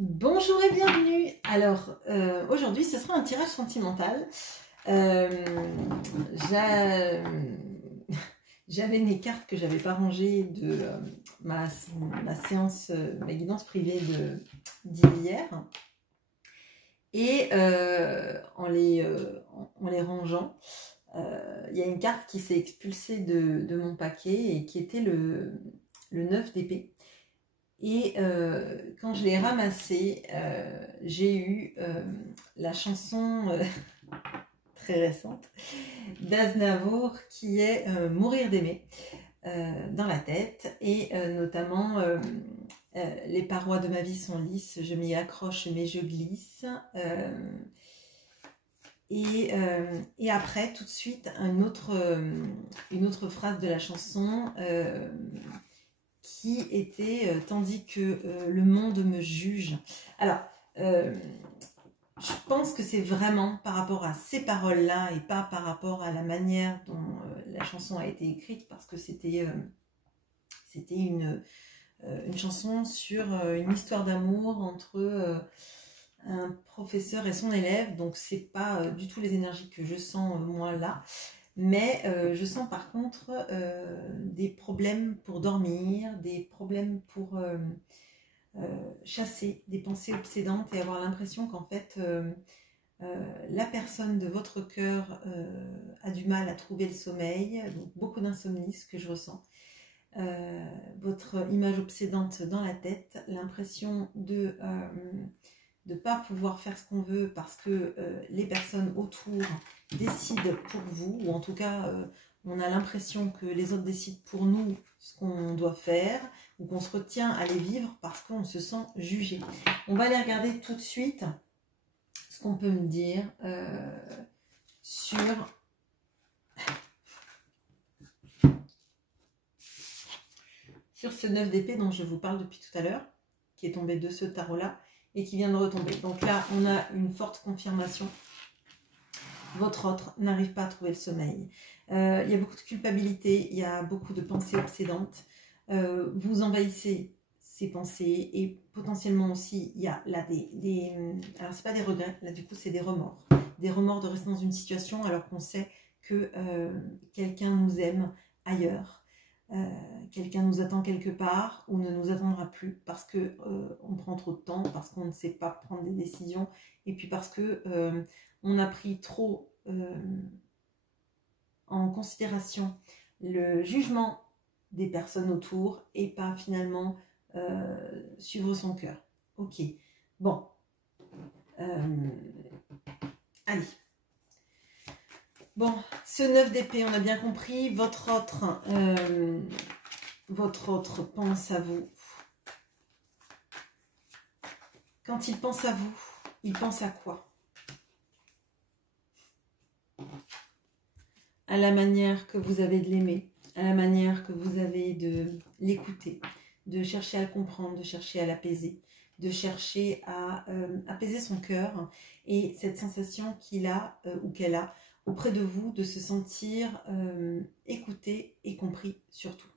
Bonjour et bienvenue. Alors, aujourd'hui, ce sera un tirage sentimental. J'avais mes cartes que j'avais pas rangées de ma séance, ma guidance privée d'hier. Et en les rangeant, il y a une carte qui s'est expulsée de mon paquet et qui était le 9 d'épée. Et quand je l'ai ramassé, j'ai eu la chanson très récente d'Aznavour qui est Mourir d'aimer dans la tête. Et notamment les parois de ma vie sont lisses, je m'y accroche mais je glisse. Et après, tout de suite, une autre phrase de la chanson qui était tandis que le monde me juge. Alors, je pense que c'est vraiment par rapport à ces paroles-là et pas par rapport à la manière dont la chanson a été écrite, parce que c'était une chanson sur une histoire d'amour entre un professeur et son élève, donc c'est pas du tout les énergies que je sens moi là. Mais je sens par contre des problèmes pour dormir, des problèmes pour chasser des pensées obsédantes et avoir l'impression qu'en fait la personne de votre cœur a du mal à trouver le sommeil, donc beaucoup d'insomnie, ce que je ressens. Votre image obsédante dans la tête, l'impression de ne pas pouvoir faire ce qu'on veut parce que les personnes autour décident pour vous, ou en tout cas on a l'impression que les autres décident pour nous ce qu'on doit faire, ou qu'on se retient à les vivre parce qu'on se sent jugé. On va aller regarder tout de suite ce qu'on peut me dire sur ce 9 d'épée dont je vous parle depuis tout à l'heure, qui est tombé de ce tarot-là, et qui vient de retomber. Donc là, on a une forte confirmation. Votre autre n'arrive pas à trouver le sommeil. Il y a beaucoup de culpabilité, il y a beaucoup de pensées obsédantes. Vous envahissez ces pensées et potentiellement aussi, il y a là alors, c'est pas des regrets, là du coup, c'est des remords. Des remords de rester dans une situation alors qu'on sait que quelqu'un nous aime ailleurs. Quelqu'un nous attend quelque part ou ne nous attendra plus parce que on prend trop de temps, parce qu'on ne sait pas prendre des décisions, et puis parce que on a pris trop en considération le jugement des personnes autour et pas finalement suivre son cœur. Ok, bon, allez. Bon, ce 9 d'épée, on a bien compris. Votre autre pense à vous. Quand il pense à vous, il pense à quoi? À la manière que vous avez de l'aimer, à la manière que vous avez de l'écouter, de chercher à le comprendre, de chercher à l'apaiser, de chercher à apaiser son cœur et cette sensation qu'il a ou qu'elle a auprès de vous, de se sentir écouté et compris surtout.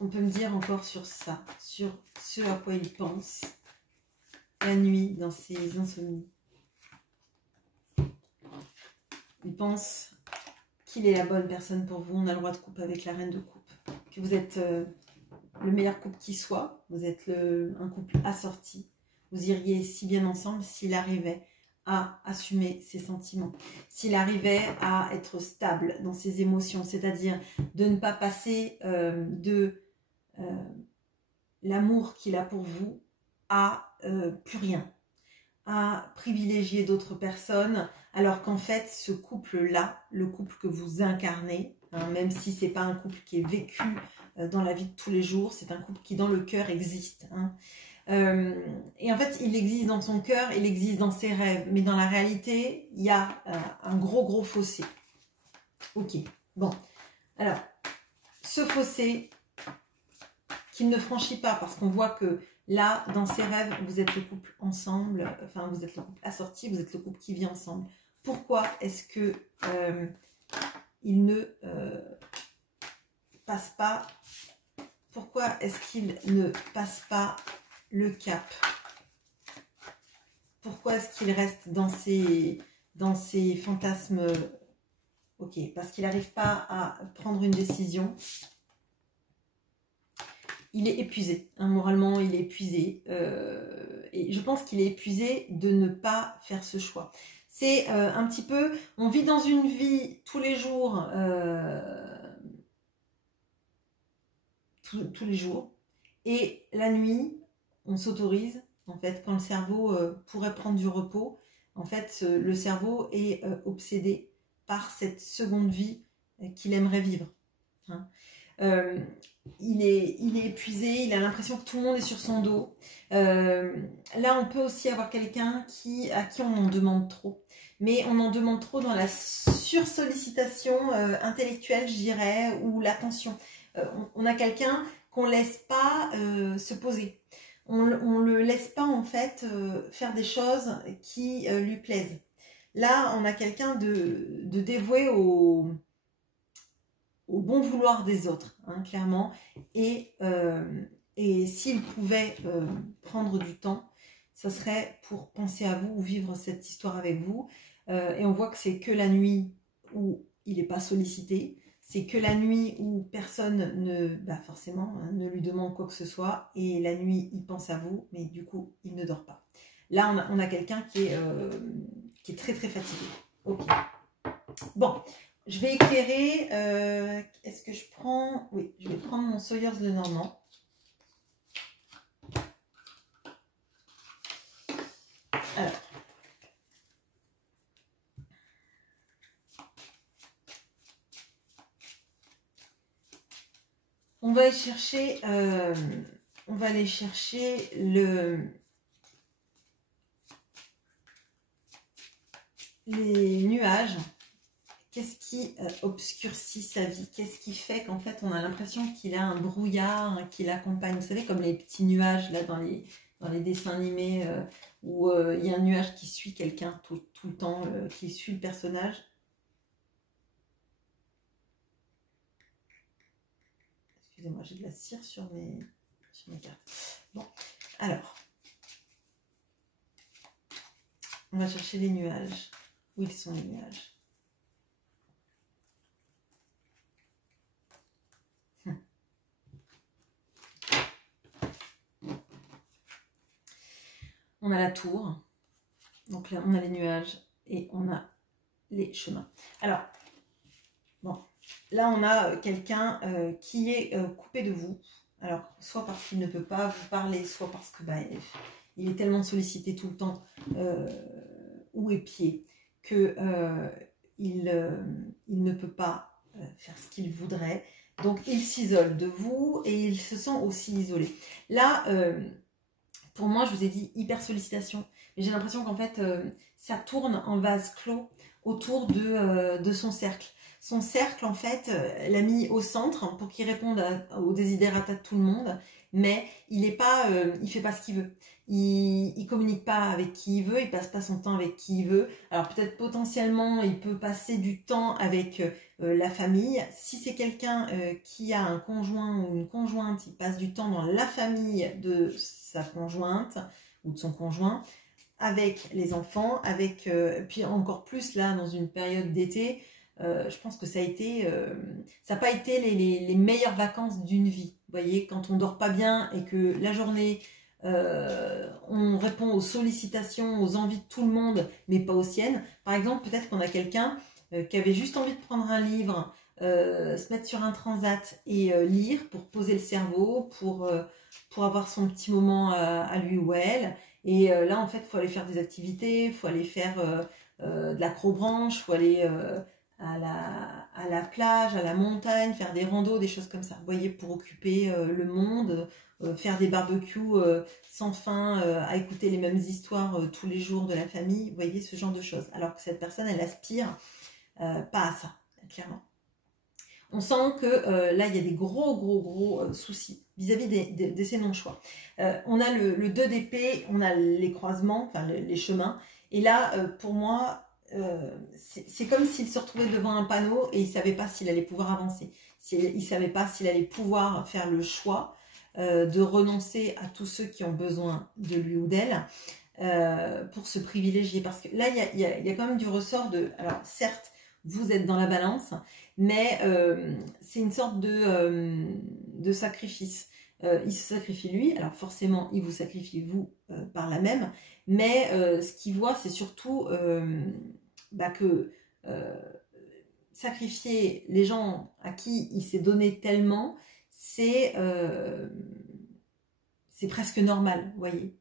On peut me dire encore sur ça, sur ce à quoi il pense la nuit dans ses insomnies. Il pense qu'il est la bonne personne pour vous. On a le roi de coupe avec la reine de coupe. Que vous êtes le meilleur couple qui soit. Vous êtes un couple assorti. Vous iriez si bien ensemble s'il arrivait à assumer ses sentiments, s'il arrivait à être stable dans ses émotions, c'est-à-dire de ne pas passer de l'amour qu'il a pour vous à plus rien, à privilégier d'autres personnes, alors qu'en fait ce couple-là, le couple que vous incarnez, hein, même si c'est pas un couple qui est vécu dans la vie de tous les jours, c'est un couple qui dans le cœur existe, hein. Et en fait, il existe dans son cœur, il existe dans ses rêves, mais dans la réalité, il y a un gros fossé. Ok, bon. Alors, ce fossé qu'il ne franchit pas, parce qu'on voit que là, dans ses rêves, vous êtes le couple ensemble, enfin, vous êtes le couple assorti, vous êtes le couple qui vit ensemble. Pourquoi est-ce que il ne passe pas? Pourquoi est-ce qu'il ne passe pas le cap. Pourquoi est-ce qu'il reste dans ses fantasmes? Ok, parce qu'il n'arrive pas à prendre une décision. Il est épuisé, hein, moralement il est épuisé. Et je pense qu'il est épuisé de ne pas faire ce choix. C'est un petit peu, on vit dans une vie tous les jours, tous les jours. Et la nuit, on s'autorise, en fait, quand le cerveau pourrait prendre du repos, en fait, le cerveau est obsédé par cette seconde vie qu'il aimerait vivre. Hein. Il est épuisé, il a l'impression que tout le monde est sur son dos. Là, on peut aussi avoir quelqu'un à qui on en demande trop. Mais on en demande trop dans la sursollicitation intellectuelle, je dirais, ou l'attention. On a quelqu'un qu'on laisse pas se poser. On le laisse pas en fait faire des choses qui lui plaisent. Là, on a quelqu'un de dévoué au bon vouloir des autres, hein, clairement. Et s'il pouvait prendre du temps, ça serait pour penser à vous ou vivre cette histoire avec vous. Et on voit que c'est que la nuit où il n'est pas sollicité. C'est que la nuit où personne forcément, hein, ne lui demande quoi que ce soit. Et la nuit, il pense à vous, mais du coup, il ne dort pas. Là, on a quelqu'un qui est très, très fatigué. Ok. Bon, je vais éclairer. Est-ce que je prends... Oui, je vais prendre mon Sawyers Lenormand. Alors. On va aller chercher les nuages. Qu'est-ce qui obscurcit sa vie? Qu'est-ce qui fait qu'en fait on a l'impression qu'il a un brouillard qui l'accompagne? Vous savez, comme les petits nuages là dans les dessins animés où il y a un nuage qui suit quelqu'un tout le temps, qui suit le personnage. Excusez-moi, j'ai de la cire sur mes cartes. Bon, alors, on va chercher les nuages. Où ils sont les nuages? On a la tour, donc là on a les nuages et on a les chemins. Alors, bon, là on a quelqu'un qui est coupé de vous. Alors, soit parce qu'il ne peut pas vous parler, soit parce que il est tellement sollicité tout le temps ou épié que il ne peut pas faire ce qu'il voudrait. Donc, il s'isole de vous et il se sent aussi isolé. Là, pour moi, je vous ai dit hyper sollicitation. Mais j'ai l'impression qu'en fait, ça tourne en vase clos autour de son cercle. Son cercle, en fait, l'a mis au centre pour qu'il réponde aux desiderata de tout le monde. Mais il est pas, il fait pas ce qu'il veut. Il communique pas avec qui il veut. Il passe pas son temps avec qui il veut. Alors peut-être potentiellement, il peut passer du temps avec la famille. Si c'est quelqu'un qui a un conjoint ou une conjointe, il passe du temps dans la famille de sa conjointe ou de son conjoint, avec les enfants, avec puis encore plus là dans une période d'été, je pense que ça n'a pas été les meilleures vacances d'une vie. Vous voyez, quand on dort pas bien et que la journée on répond aux sollicitations, aux envies de tout le monde, mais pas aux siennes. Par exemple, peut-être qu'on a quelqu'un qui avait juste envie de prendre un livre, se mettre sur un transat et lire pour poser le cerveau, pour avoir son petit moment à lui ou elle. Et là, en fait, il faut aller faire des activités, il faut aller faire de l'acrobranche, il faut aller à la plage, à la montagne, faire des randos, des choses comme ça. Vous voyez, pour occuper le monde, faire des barbecues sans fin, à écouter les mêmes histoires tous les jours de la famille. Vous voyez, ce genre de choses. Alors que cette personne, elle aspire pas à ça, clairement. On sent que là, il y a des gros soucis vis-à-vis de ces non-choix. On a le 2 d'épée, on a les croisements, enfin les chemins. Et là, pour moi, c'est comme s'il se retrouvait devant un panneau et il ne savait pas s'il allait pouvoir avancer. Il ne savait pas s'il allait pouvoir faire le choix. de renoncer à tous ceux qui ont besoin de lui ou d'elle pour se privilégier. Parce que là, il y a quand même du ressort de... Alors, certes, vous êtes dans la balance, mais c'est une sorte de sacrifice. Il se sacrifie lui, alors forcément, il vous sacrifie vous par la même, mais ce qu'il voit, c'est surtout que sacrifier les gens à qui il s'est donné tellement, c'est presque normal, vous voyez.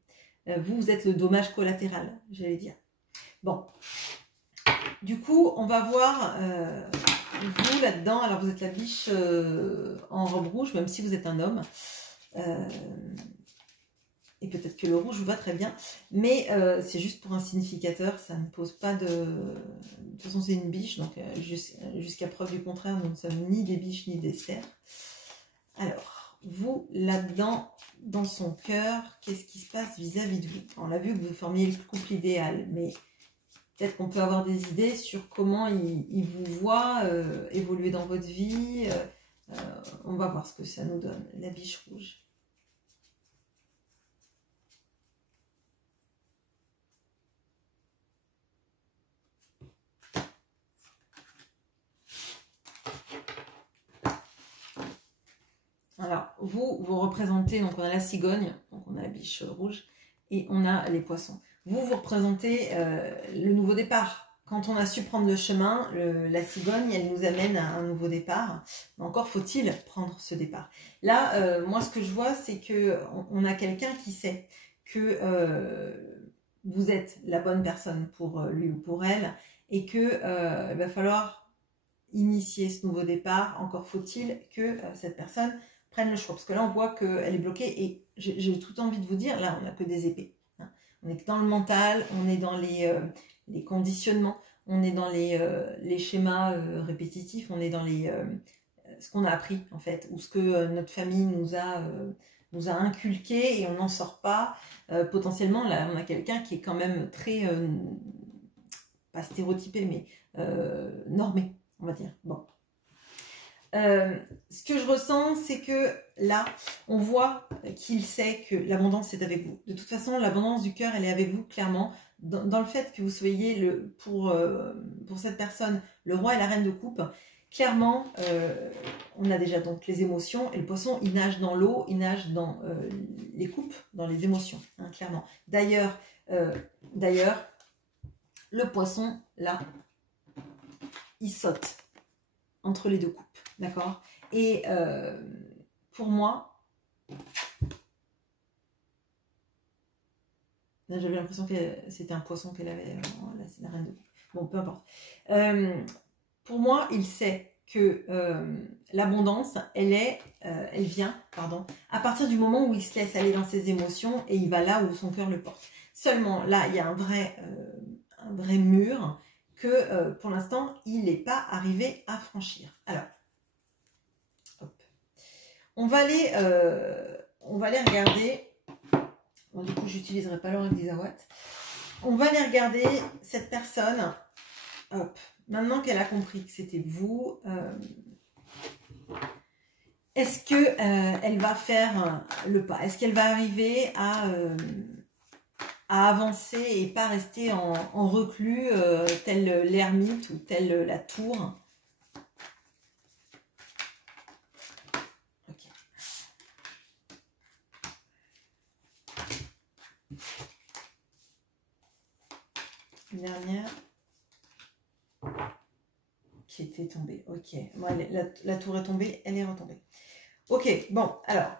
Vous êtes le dommage collatéral, j'allais dire. Bon, du coup, on va voir vous là-dedans. Alors, vous êtes la biche en robe rouge, même si vous êtes un homme. Et peut-être que le rouge vous va très bien. Mais c'est juste pour un significateur. Ça ne pose pas de... De toute façon, c'est une biche. Donc, jusqu'à preuve du contraire, nous ne sommes ni des biches ni des cerfs. Alors, vous, là-dedans, dans son cœur, qu'est-ce qui se passe vis-à-vis de vous? On l'a vu que vous formiez le couple idéal, mais... Peut-être qu'on peut avoir des idées sur comment il vous voit évoluer dans votre vie. On va voir ce que ça nous donne, la biche rouge. Alors, vous représentez, donc on a la cigogne, donc on a la biche rouge, et on a les poissons. Vous représentez le nouveau départ. Quand on a su prendre le chemin, la cigogne, elle nous amène à un nouveau départ. Mais encore faut-il prendre ce départ. Là, moi, ce que je vois, c'est qu'on a quelqu'un qui sait que vous êtes la bonne personne pour lui ou pour elle, et qu'il va falloir initier ce nouveau départ. Encore faut-il que cette personne prenne le choix. Parce que là, on voit qu'elle est bloquée, et j'ai tout envie de vous dire, là, on n'a que des épées. On est dans le mental, on est dans les conditionnements, on est dans les schémas répétitifs, on est dans ce qu'on a appris en fait, ou ce que notre famille nous a inculqué et on n'en sort pas. Potentiellement, là, on a quelqu'un qui est quand même très, pas stéréotypé, mais normé, on va dire. Bon. Ce que je ressens, c'est que là, on voit qu'il sait que l'abondance est avec vous. De toute façon, l'abondance du cœur, elle est avec vous, clairement. Dans le fait que vous soyez, pour cette personne, le roi et la reine de coupe, clairement, on a déjà donc les émotions. Et le poisson, il nage dans l'eau, il nage dans les coupes, dans les émotions, hein, clairement. D'ailleurs, le poisson, là, il saute entre les deux coupes. D'accord. Et pour moi, j'avais l'impression que c'était un poisson qu'elle avait. Là, c'est la reine de coupe. Bon, peu importe. Pour moi, il sait que l'abondance, elle vient, à partir du moment où il se laisse aller dans ses émotions et il va là où son cœur le porte. Seulement, là, il y a un vrai mur que pour l'instant, il n'est pas arrivé à franchir. Alors, on va aller regarder. Bon, du coup, j'utiliserai pas l'oreille d'Isawat. On va aller regarder cette personne. Hop. Maintenant qu'elle a compris que c'était vous, est-ce que elle va faire le pas? Est-ce qu'elle va arriver à avancer et pas rester en reclus, tel l'ermite ou tel la tour? Une dernière qui était tombée. Ok, bon, la tour est tombée, elle est retombée. Ok, bon, alors,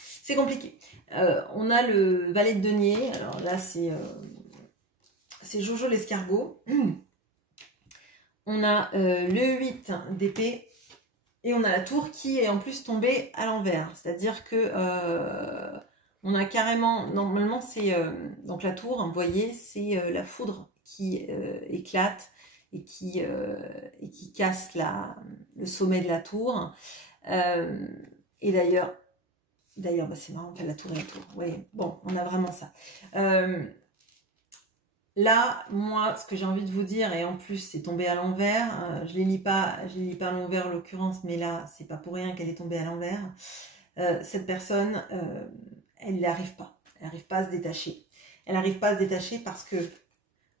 c'est compliqué. On a le valet de denier. Alors là, c'est Jojo l'escargot. On a le 8 d'épée. Et on a la tour qui est en plus tombée à l'envers. C'est-à-dire que on a carrément... Normalement, c'est... donc la tour, vous voyez, c'est la foudre qui éclate et qui casse le sommet de la tour. Et d'ailleurs, bah, c'est marrant, la tour et la tour. Oui, bon, on a vraiment ça. Là, moi, ce que j'ai envie de vous dire, et en plus, c'est tombé à l'envers. Je ne les lis pas à l'envers en l'occurrence, mais là, c'est pas pour rien qu'elle est tombée à l'envers. cette personne, elle n'y arrive pas. Elle n'arrive pas à se détacher. Elle n'arrive pas à se détacher parce que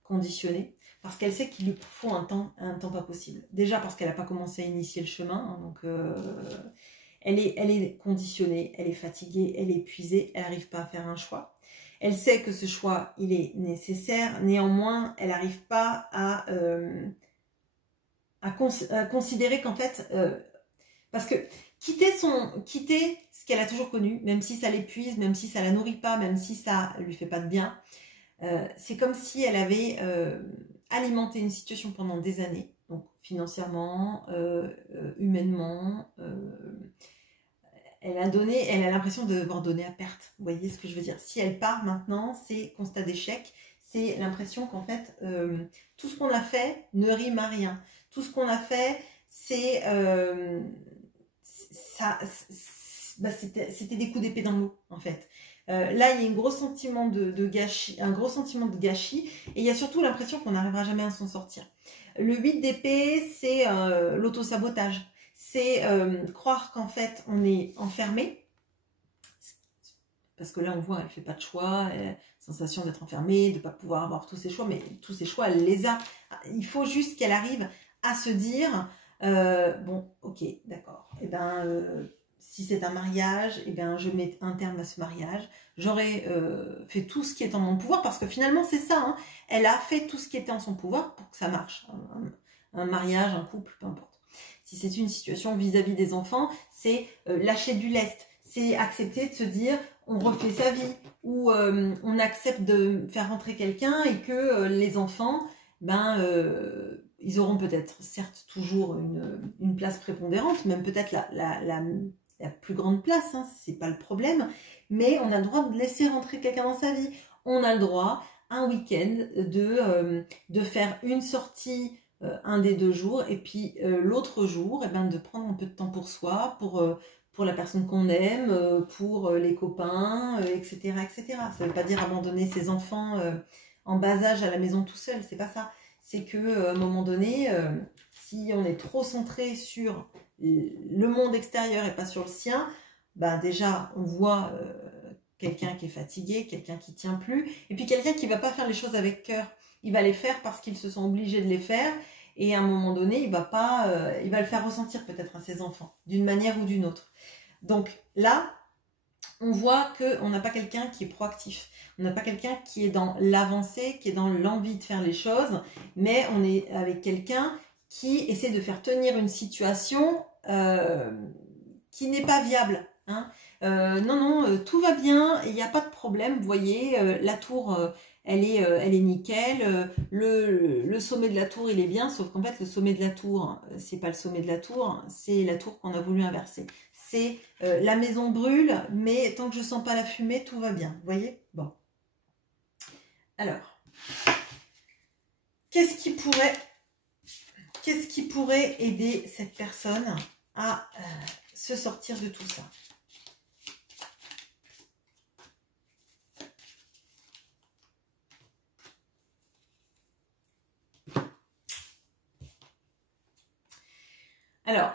conditionnée, parce qu'elle sait qu'il lui faut un temps pas possible. Déjà parce qu'elle n'a pas commencé à initier le chemin, hein, donc elle est conditionnée, elle est fatiguée, elle est épuisée, elle n'arrive pas à faire un choix. Elle sait que ce choix, il est nécessaire, néanmoins, elle n'arrive pas à considérer qu'en fait, parce que quitter ce qu'elle a toujours connu, même si ça l'épuise, même si ça la nourrit pas, même si ça lui fait pas de bien, c'est comme si elle avait alimenté une situation pendant des années, donc financièrement, humainement, elle a l'impression de devoir donner à perte. Vous voyez ce que je veux dire? Si elle part maintenant, c'est constat d'échec, c'est l'impression qu'en fait, tout ce qu'on a fait ne rime à rien. Tout ce qu'on a fait, c'est c'était des coups d'épée dans l'eau, en fait. Là, il y a un gros sentiment de gâchis, et il y a surtout l'impression qu'on n'arrivera jamais à s'en sortir. Le 8 d'épée, c'est l'auto-sabotage. C'est croire qu'en fait, on est enfermé. Parce que là, on voit, elle ne fait pas de choix, sensation d'être enfermée, de ne pas pouvoir avoir tous ses choix, mais tous ses choix, elle les a. Il faut juste qu'elle arrive à se dire, bon, ok, d'accord, et si c'est un mariage, je mets un terme à ce mariage. J'aurais fait tout ce qui est en mon pouvoir, parce que finalement, c'est ça. Hein, elle a fait tout ce qui était en son pouvoir pour que ça marche. Un mariage, un couple, peu importe. Si c'est une situation vis-à-vis des enfants, c'est lâcher du lest. C'est accepter de se dire, on refait sa vie. Ou on accepte de faire rentrer quelqu'un et que les enfants, ils auront peut-être, certes, toujours une place prépondérante, même peut-être la plus grande place, hein, c'est pas le problème, mais on a le droit de laisser rentrer quelqu'un dans sa vie. On a le droit, un week-end, de faire une sortie un des 2 jours, et puis l'autre jour, de prendre un peu de temps pour soi, pour la personne qu'on aime, pour les copains, etc., etc. Ça veut pas dire abandonner ses enfants en bas âge à la maison tout seul, c'est pas ça. C'est que à un moment donné, si on est trop centré sur le monde extérieur et pas sur le sien, déjà on voit quelqu'un qui est fatigué, quelqu'un qui tient plus, et puis quelqu'un qui va pas faire les choses avec cœur. Il va les faire parce qu'il se sent obligé de les faire, et à un moment donné, il va le faire ressentir peut-être à ses enfants, d'une manière ou d'une autre. Donc là, on voit qu'on n'a pas quelqu'un qui est proactif. On n'a pas quelqu'un qui est dans l'avancée, qui est dans l'envie de faire les choses, mais on est avec quelqu'un qui essaie de faire tenir une situation qui n'est pas viable. Hein. Non, tout va bien, il n'y a pas de problème. Vous voyez, la tour, elle est nickel. Le sommet de la tour, il est bien, sauf qu'en fait, le sommet de la tour, c'est pas le sommet de la tour, c'est la tour qu'on a voulu inverser. C'est la maison brûle, mais tant que je sens pas la fumée, tout va bien. Vous voyez? Bon. Alors, qu'est-ce qui pourrait aider cette personne à se sortir de tout ça? Alors,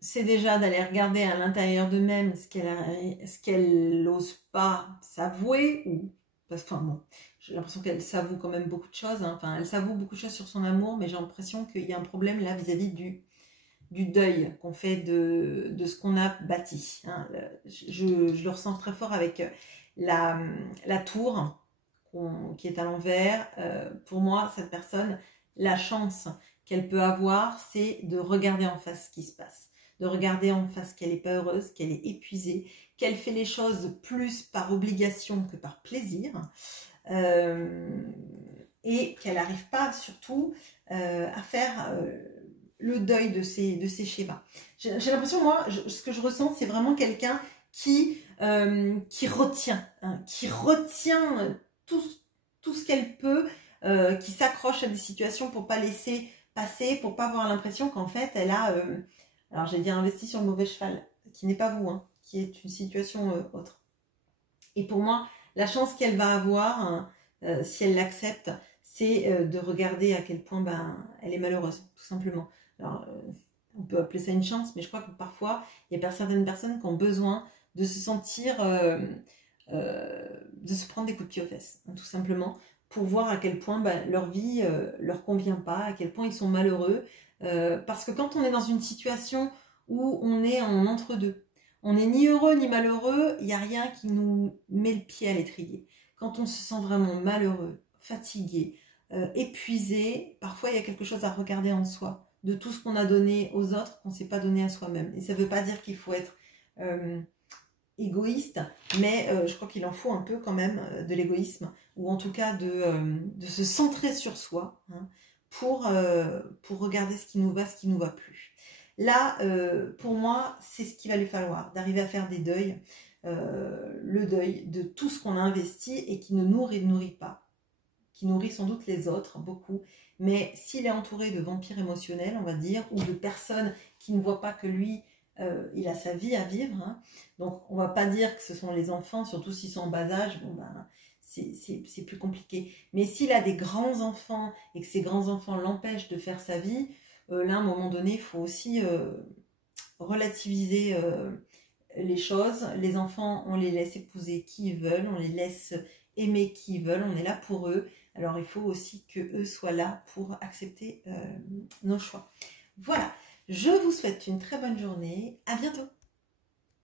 c'est déjà d'aller regarder à l'intérieur d'eux-mêmes ce qu'elle n'ose pas s'avouer, ou enfin bon, j'ai l'impression qu'elle s'avoue quand même beaucoup de choses, hein. Enfin, elle s'avoue beaucoup de choses sur son amour, mais j'ai l'impression qu'il y a un problème là vis-à-vis du deuil qu'on fait de ce qu'on a bâti. Hein. Je le ressens très fort avec la tour qui est à l'envers. Pour moi, cette personne, la chance qu'elle peut avoir, c'est de regarder en face ce qui se passe. De regarder en face qu'elle n'est pas heureuse, qu'elle est épuisée, qu'elle fait les choses plus par obligation que par plaisir. Et qu'elle n'arrive pas surtout à faire le deuil de ces schémas. J'ai l'impression, moi, ce que je ressens, c'est vraiment quelqu'un qui retient, hein, tout ce qu'elle peut, qui s'accroche à des situations pour pas laisser passer, pour pas avoir l'impression qu'en fait, elle a, alors j'ai dire investi sur le mauvais cheval, qui n'est pas vous, hein, qui est une situation autre. Et pour moi, la chance qu'elle va avoir, hein, si elle l'accepte, c'est de regarder à quel point elle est malheureuse, tout simplement. Alors, on peut appeler ça une chance, mais je crois que parfois, il y a certaines personnes qui ont besoin de se sentir, de se prendre des coups de pied aux fesses, hein, tout simplement, pour voir à quel point leur vie leur convient pas, à quel point ils sont malheureux. Parce que quand on est dans une situation où on est en entre-deux, on n'est ni heureux ni malheureux, il n'y a rien qui nous met le pied à l'étrier. Quand on se sent vraiment malheureux, fatigué, épuisé, parfois il y a quelque chose à regarder en soi, de tout ce qu'on a donné aux autres qu'on ne s'est pas donné à soi-même. Et ça ne veut pas dire qu'il faut être égoïste, mais je crois qu'il en faut un peu quand même de l'égoïsme, ou en tout cas de se centrer sur soi, hein, pour regarder ce qui nous va plus. Là, pour moi, c'est ce qu'il va lui falloir, d'arriver à faire des deuils, le deuil de tout ce qu'on a investi et qui ne nourrit pas, qui nourrit sans doute les autres, beaucoup, mais s'il est entouré de vampires émotionnels, on va dire, ou de personnes qui ne voient pas que lui, il a sa vie à vivre, hein. Donc on va pas dire que ce sont les enfants, surtout s'ils sont en bas âge, bon ben c'est plus compliqué. Mais s'il a des grands enfants et que ces grands enfants l'empêchent de faire sa vie, là à un moment donné il faut aussi relativiser les choses. Les enfants, on les laisse épouser qui ils veulent, on les laisse aimer qui ils veulent, on est là pour eux. Alors il faut aussi que eux soient là pour accepter nos choix. Voilà. Je vous souhaite une très bonne journée. À bientôt.